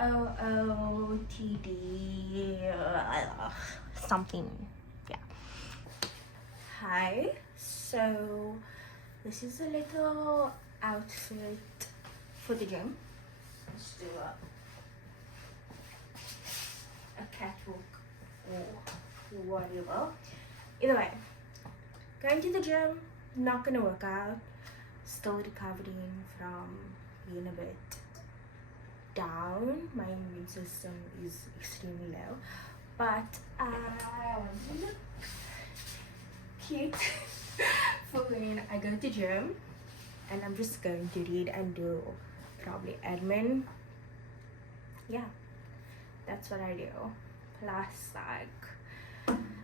OOTD something. Yeah. Hi. So this is a little outfit for the gym. Let's do a catwalk or whatever. Either way, going to the gym, not gonna work out. Still recovering from being a bit down. My immune system is extremely low, but I want to look cute for when I go to gym, and I'm just going to read and do probably admin. Yeah, that's what I do. Plus, like,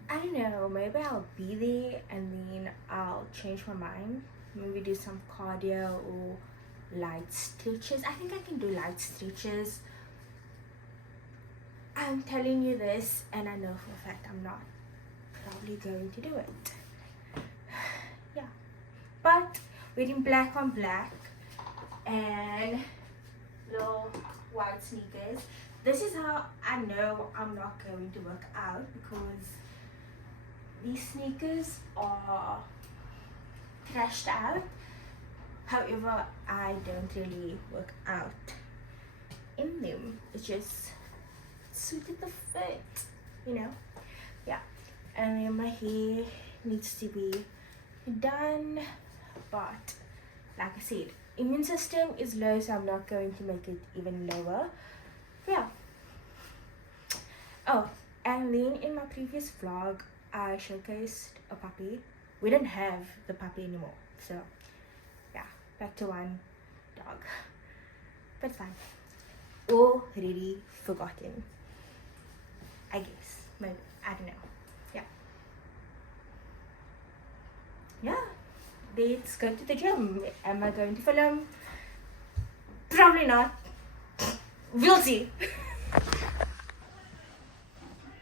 I don't know, maybe I'll be there and then I'll change my mind, maybe do some cardio or light stretches. I think I can do light stretches. I'm telling you this and I know for a fact I'm not probably going to do it. Yeah, but wearing black on black and little white sneakers. This is how I know I'm not going to work out, because these sneakers are trashed out. However, I don't really work out in them. It's just suited the fit, you know. Yeah, and then my hair needs to be done, but like I said, immune system is low, so I'm not going to make it even lower. Yeah. Oh, and then in my previous vlog I showcased a puppy. We don't have the puppy anymore, so yeah, back to one dog, but fine. Already forgotten, I guess. Maybe, I don't know. Yeah, let's go to the gym. Am I going to film? Probably not. We'll see.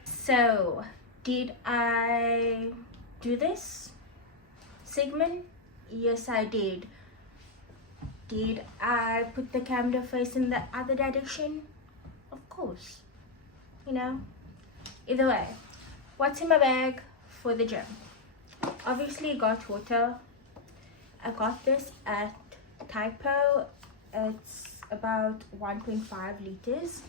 So, did I do this segment? Yes, I did. Did I put the camera face in the other direction? Of course. You know, either way, what's in my bag for the gym? Obviously got water. I got this at Typo. It's about 1.5 liters.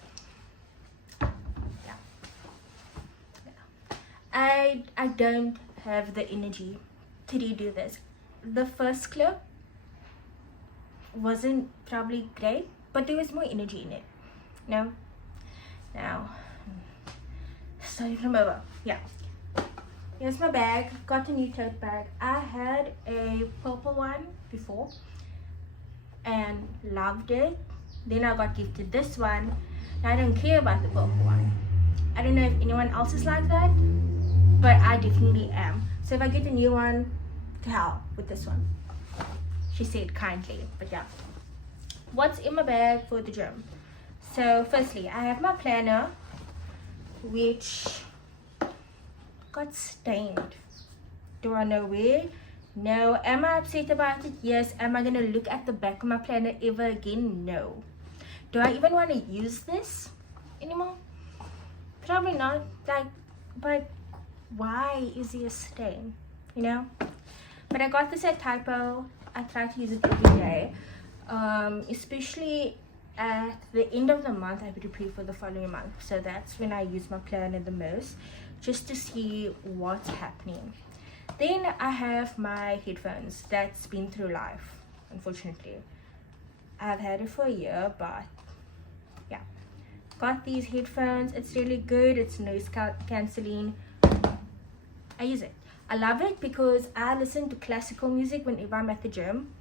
I don't have the energy to redo this. The first clip wasn't probably great, but there was more energy in it. No? Now, starting from over. Yeah. Here's my bag. Got a new tote bag. I had a purple one before and loved it. Then I got gifted this one. I don't care about the purple one. I don't know if anyone else is like that, but I definitely am. So if I get a new one, to hell with this one, she said kindly. But yeah, what's in my bag for the gym? So firstly, I have my planner, which got stained. Do I know where? No. Am I upset about it? Yes. Am I gonna look at the back of my planner ever again? No. Do I even want to use this anymore? Probably not. Like, but why is there a stain, you know? But I got this at Typo. I try to use it every day, especially at the end of the month. I prepare for the following month, so that's when I use my planner the most, just to see what's happening. Then I have my headphones that's been through life, unfortunately. I've had it for a year, but yeah, got these headphones. It's really good. It's noise cancelling. I use it. I love it because I listen to classical music whenever I'm at the gym.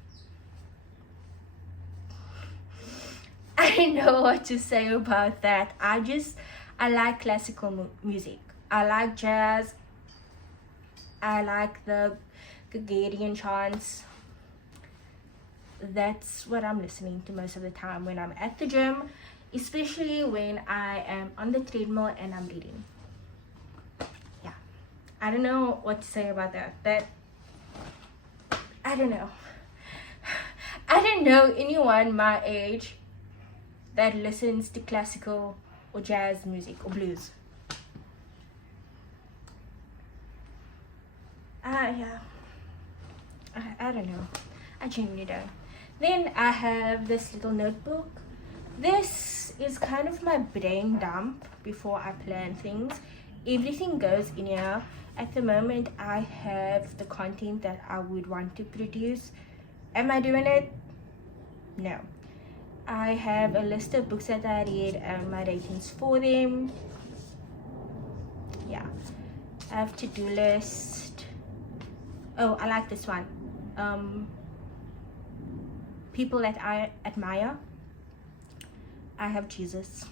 I don't know what to say about that. I like classical music. I like jazz. I like the Gregorian chants. That's what I'm listening to most of the time when I'm at the gym, especially when I am on the treadmill and I'm reading. Yeah, I don't know what to say about that. I don't know. I don't know anyone my age that listens to classical or jazz music or blues. Yeah. I don't know. I genuinely don't. Then I have this little notebook. This is kind of my brain dump before I plan things. Everything goes in here. At the moment, I have the content that I would want to produce. Am I doing it? No. I have a list of books that I read and my ratings for them. Yeah. I have to-do list. Oh, I like this one. People that I admire. I have Jesus,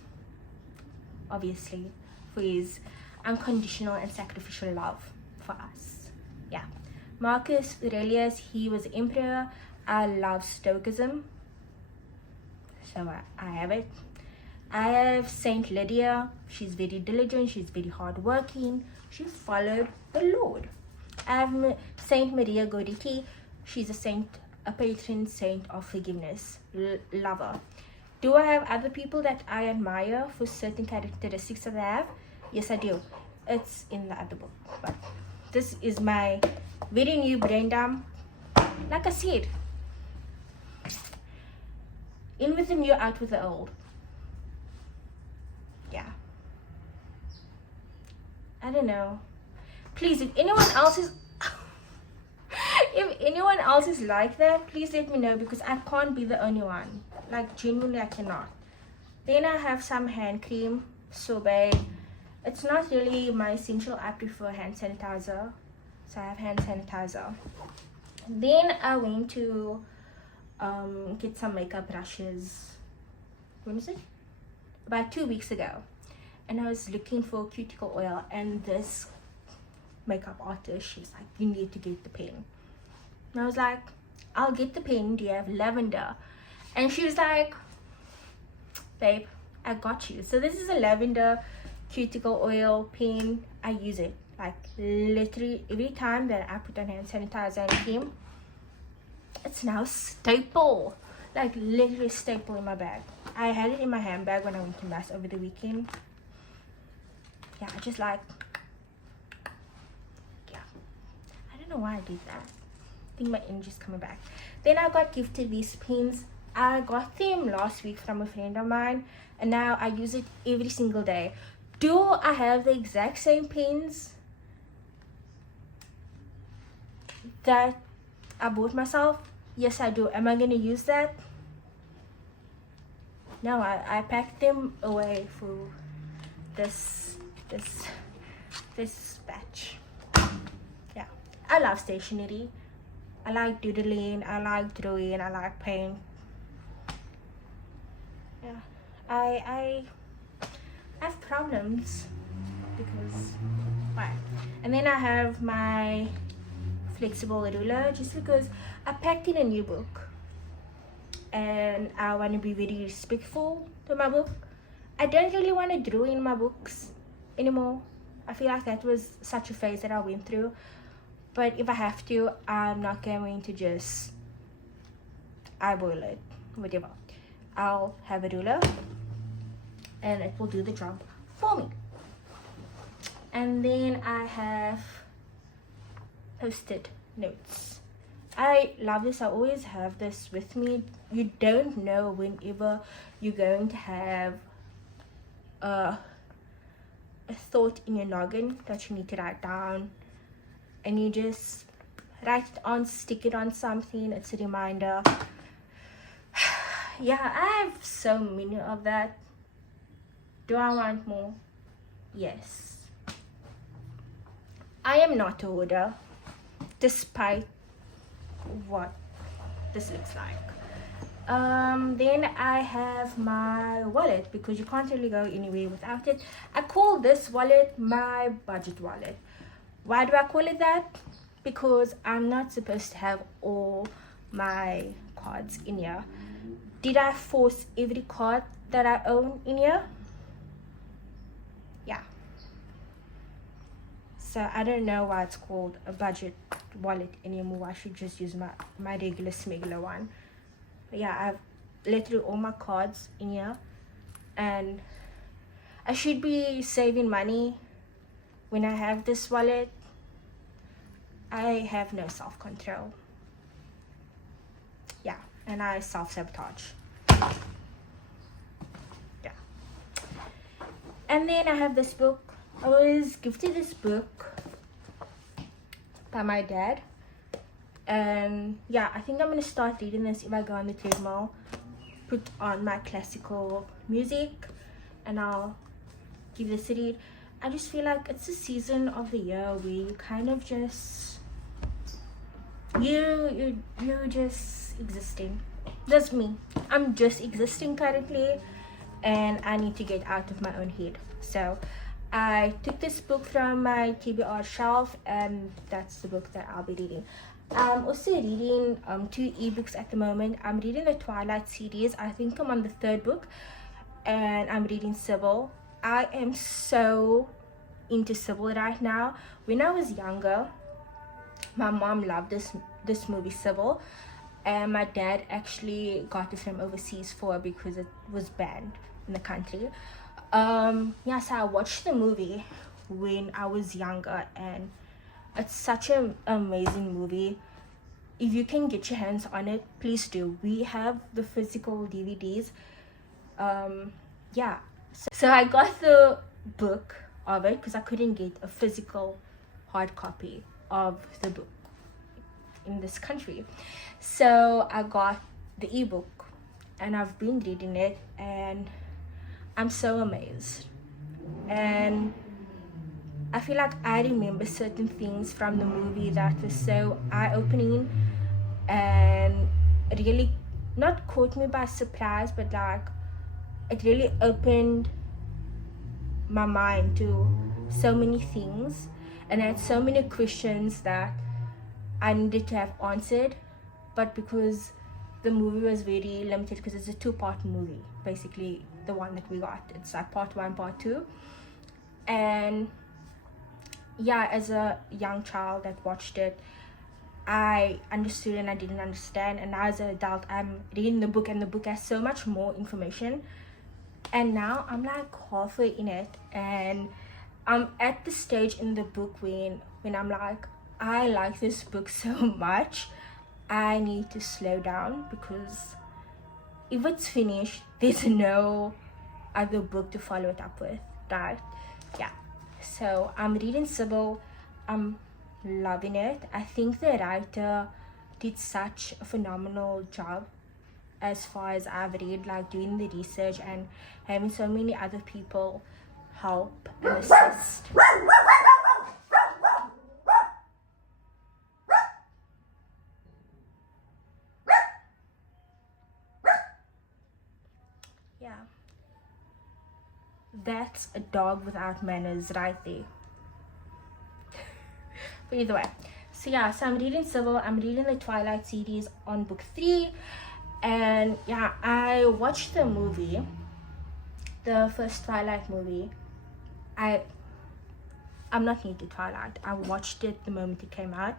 obviously, for his unconditional and sacrificial love for us. Yeah. Marcus Aurelius, he was emperor. I love Stoicism, so I have it. I have Saint Lydia. She's very diligent, she's very hardworking, she followed the Lord. I have Saint Maria Goretti. She's a saint, a patron saint of forgiveness, lover. Do I have other people that I admire for certain characteristics that I have? Yes, I do. It's in the other book. But this is my very new brain dump. Like I said, in with the new, out with the old. Yeah. I don't know. Please, if anyone else is if anyone else is like that, please let me know, because I can't be the only one. Like, genuinely, I cannot. Then I have some hand cream, sorbet. It's not really my essential. I prefer hand sanitizer, so I have hand sanitizer. Then I went to get some makeup brushes. When was it? About 2 weeks ago, and I was looking for cuticle oil, and this makeup artist, she was like, you need to get the pen. And I was like, I'll get the pen. Do you have lavender? And she was like, babe, I got you. So this is a lavender cuticle oil pen. I use it like literally every time that I put on hand sanitizer and cream. It's now staple, like literally staple in my bag. I had it in my handbag when I went to mass over the weekend. Yeah, I just like, yeah, I don't know why I did that. I think my energy's coming back. Then I got gifted these pens. I got them last week from a friend of mine, and now I use it every single day. Do I have the exact same pens that I bought myself? Yes, I do. Am I gonna use that? No, I packed them away for this batch. Yeah, I love stationery. I like doodling, I like drawing, I like paint. Yeah, I have problems because why? And then I have my flexible ruler, just because I packed in a new book and I want to be very respectful to my book. I don't really want to draw in my books anymore. I feel like that was such a phase that I went through. But if I have to, I'm not going to just eyeball it, whatever. I'll have a ruler and it will do the job for me. And then I have post-it notes. I love this. I always have this with me. You don't know whenever you're going to have a thought in your noggin that you need to write down, and you just write it on, stick it on something. It's a reminder. Yeah, I have so many of that. Do I want more? Yes. I am not a hoarder, despite what this looks like. Then I have my wallet, because you can't really go anywhere without it. I call this wallet my budget wallet. Why do I call it that? Because I'm not supposed to have all my cards in here. Did I force every card that I own in here? Yeah. So I don't know why it's called a budget wallet anymore. I should just use my regular smuggler one. But yeah, I have literally all my cards in here. and I should be saving money. When I have this wallet, I have no self-control. Yeah, and I self-sabotage. Yeah. And then I have this book. I was gifted this book by my dad. And yeah, I think I'm gonna start reading this if I go on the treadmill, put on my classical music, and I'll give this a read. I just feel like it's a season of the year where you kind of just you're just existing. That's me. I'm just existing currently, and I need to get out of my own head. So I took this book from my TBR shelf, and that's the book that I'll be reading. I'm also reading 2 ebooks at the moment. I'm reading the Twilight series. I think I'm on the 3rd book, and I'm reading Sybil. I am so into Sybil right now. When I was younger, my mom loved this movie Sybil, and my dad actually got it from overseas for her because it was banned in the country. Yeah, so I watched the movie when I was younger, and it's such an amazing movie. If you can get your hands on it, please do. We have the physical DVDs. Yeah, so I got the book of it because I couldn't get a physical hard copy of the book in this country. So I got the ebook, and I've been reading it, and I'm so amazed. And I feel like I remember certain things from the movie that was so eye-opening, and it really not caught me by surprise, but like it really opened my mind to so many things, and I had so many questions that I needed to have answered, but because the movie was very limited, because it's a 2-part movie, basically the one that we got, it's like part 1, part 2. And yeah, as a young child that watched it, I understood and I didn't understand, and now as an adult I'm reading the book, and the book has so much more information, and now I'm like halfway in it, and I'm at the stage in the book when I'm like, I like this book so much, I need to slow down, because if it's finished, there's no other book to follow it up with, right? Yeah, so I'm reading Sybil. I'm loving it. I think the writer did such a phenomenal job as far as I've read, like doing the research and having so many other people help and assist. Yeah, that's a dog without manners right there. But either way, so yeah, so I'm reading Sybil. I'm reading the Twilight series on book 3, and yeah, I watched the movie, the first Twilight movie. I'm not new to Twilight. I watched it the moment it came out,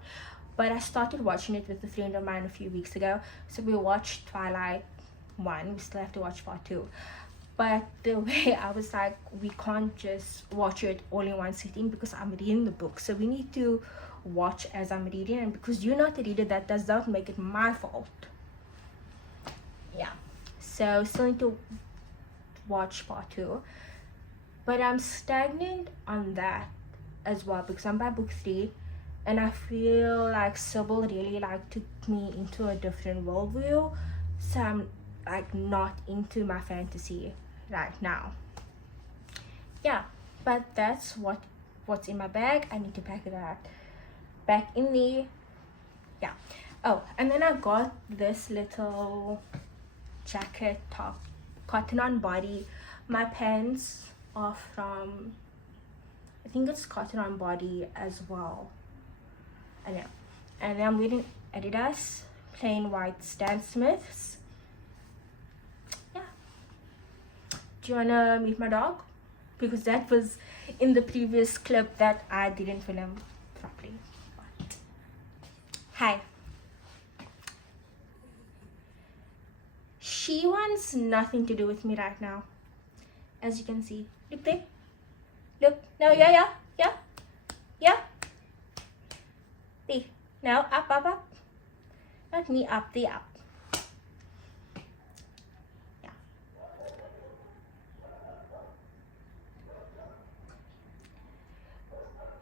but I started watching it with a friend of mine a few weeks ago. So we watched Twilight 1. We still have to watch part 2. But the way I was like, we can't just watch it all in one sitting because I'm reading the book. So we need to watch as I'm reading, and because you're not a reader, that does not make it my fault. Yeah. So still need to watch part 2. But I'm stagnant on that as well because I'm by book 3, and I feel like Sybil really like took me into a different worldview. So I'm like not into my fantasy right now. Yeah, but that's what's in my bag. I need to pack that back in there. Yeah. Oh, and then I got this little jacket top, cotton on body. My pants are from, I think it's cotton on body as well. And yeah, and then I'm wearing Adidas plain white Stan Smiths. Yeah. Do you wanna meet my dog? Because that was in the previous clip that I didn't film properly. But hi. She wants nothing to do with me right now. as you can see. Look there. Look. No, yeah. There. Now up. Not me, up, the up. Yeah.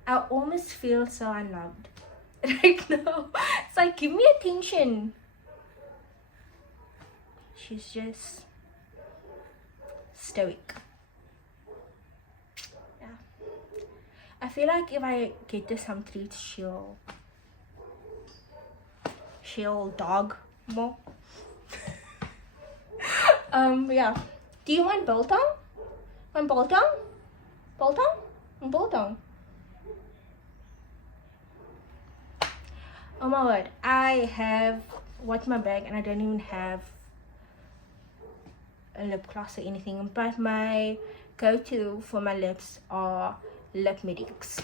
I almost feel so unloved right now. It's like, give me attention. She's just stoic. Yeah. I feel like if I get her some treats, she'll dog more. Yeah. Do you want biltong? Biltong? Oh my word, I have watched my bag and I don't even have a lip gloss or anything, but my go-to for my lips are lip medics.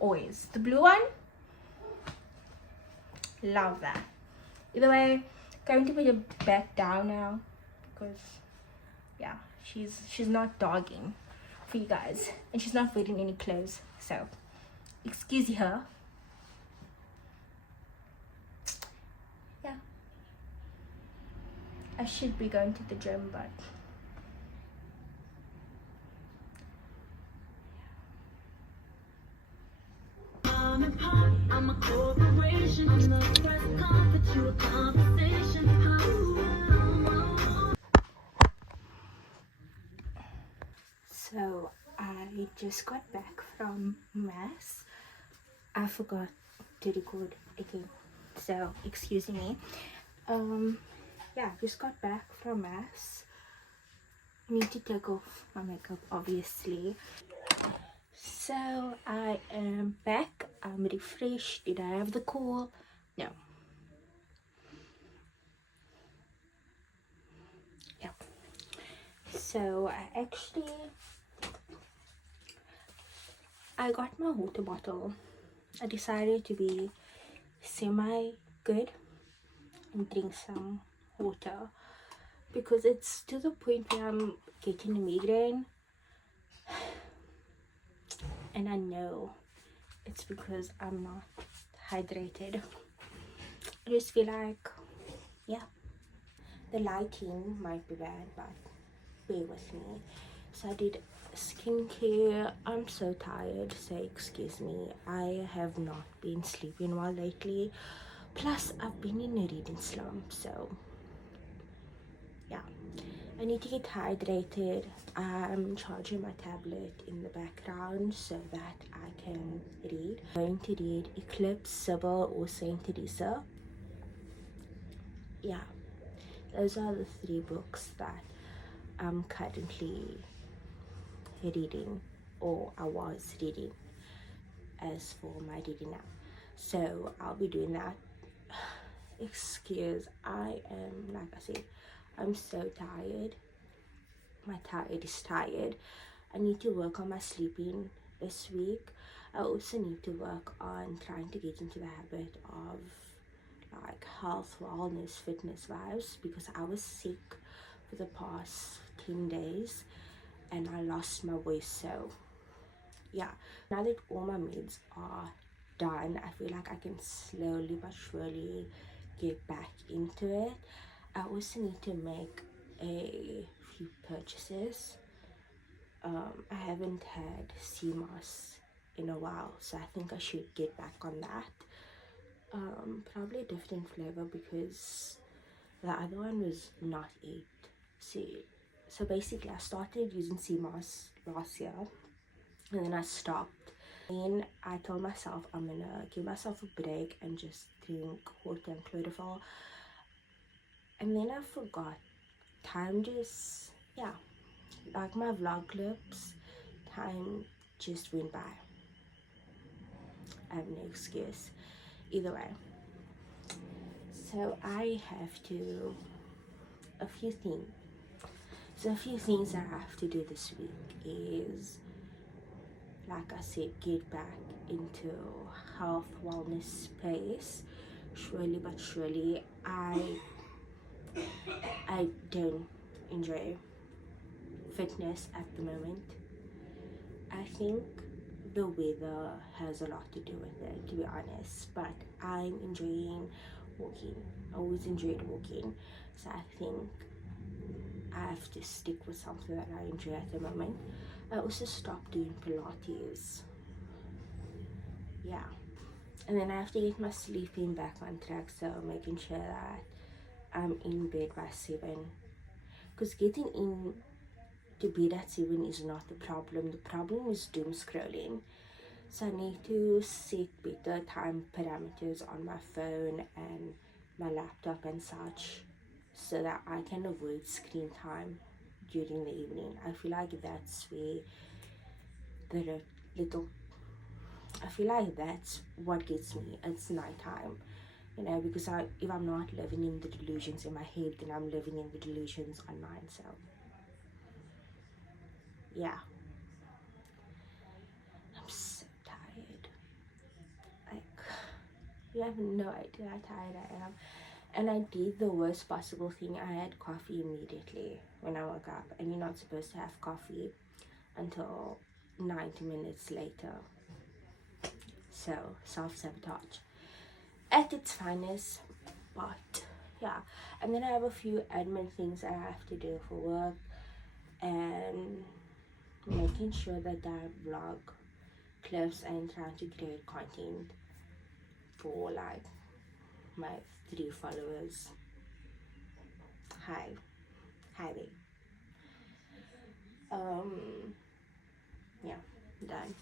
Always. The blue one, love that. Either way, going to put it back down now because yeah, she's not dogging for you guys and she's not wearing any clothes, so excuse her. Yeah, I should be going to the gym, but I'm a corporation. The press conference to a conversation. So I just got back from mass. I forgot to record again, so excuse me. Yeah, just got back from mass. I need to take off my makeup, obviously. So I am back. I'm refreshed. Did I have the call? No. Yeah. So I got my water bottle. I decided to be semi good and drink some water because it's to the point where I'm getting a migraine. And I know it's because I'm not hydrated. I just feel like, yeah, the lighting might be bad, but bear with me. So I did skincare. I'm so tired, so excuse me. I have not been sleeping well lately. Plus, I've been in a reading slump, so yeah. I need to get hydrated. I'm charging my tablet in the background so that I can read. I'm going to read Eclipse, Sybil, or Saint Teresa. Yeah, those are the 3 books that I'm currently reading, or I was reading as for my reading now. So I'll be doing that. Excuse, I am, like I said, I'm so tired. My tired is tired. I need to work on my sleeping this week. I also need to work on trying to get into the habit of like health, wellness, fitness vibes, because I was sick for the past 10 days and I lost my voice. So yeah, now that all my meds are done, I feel like I can slowly but surely get back into it. I also need to make a few purchases. I haven't had sea moss in a while, so I think I should get back on that. Probably a different flavor because the other one was not it. So basically I started using sea moss last year and then I stopped. Then I told myself I'm gonna give myself a break and just drink water and chlorophyll, and then I forgot. Time just, yeah, like my vlog clips, time just went by. I have no excuse. Either way, so I have to, a few things that I have to do this week is, like I said, get back into health wellness space. Surely but surely, I don't enjoy fitness at the moment. I think the weather has a lot to do with it, to be honest, but I'm enjoying walking. I always enjoyed walking, so I think I have to stick with something that I enjoy at the moment. I also stopped doing Pilates. Yeah, and then I have to get my sleeping back on track, so making sure that I'm in bed by 7, because getting in to bed at 7 is not the problem. The problem is doom scrolling. So I need to set better time parameters on my phone and my laptop and such, so that I can avoid screen time during the evening. I feel like that's where the little, I feel like that's what gets me. It's nighttime, you know, because if I'm not living in the delusions in my head, then I'm living in the delusions online. So yeah, I'm so tired. Like, you have no idea how tired I am. And I did the worst possible thing. I had coffee immediately when I woke up, and you're not supposed to have coffee until 90 minutes later. So, self-sabotage at its finest. But yeah, and then I have a few admin things that I have to do for work, and making sure that I vlog clips and trying to create content for like my 3 followers. Hi there. Yeah, done.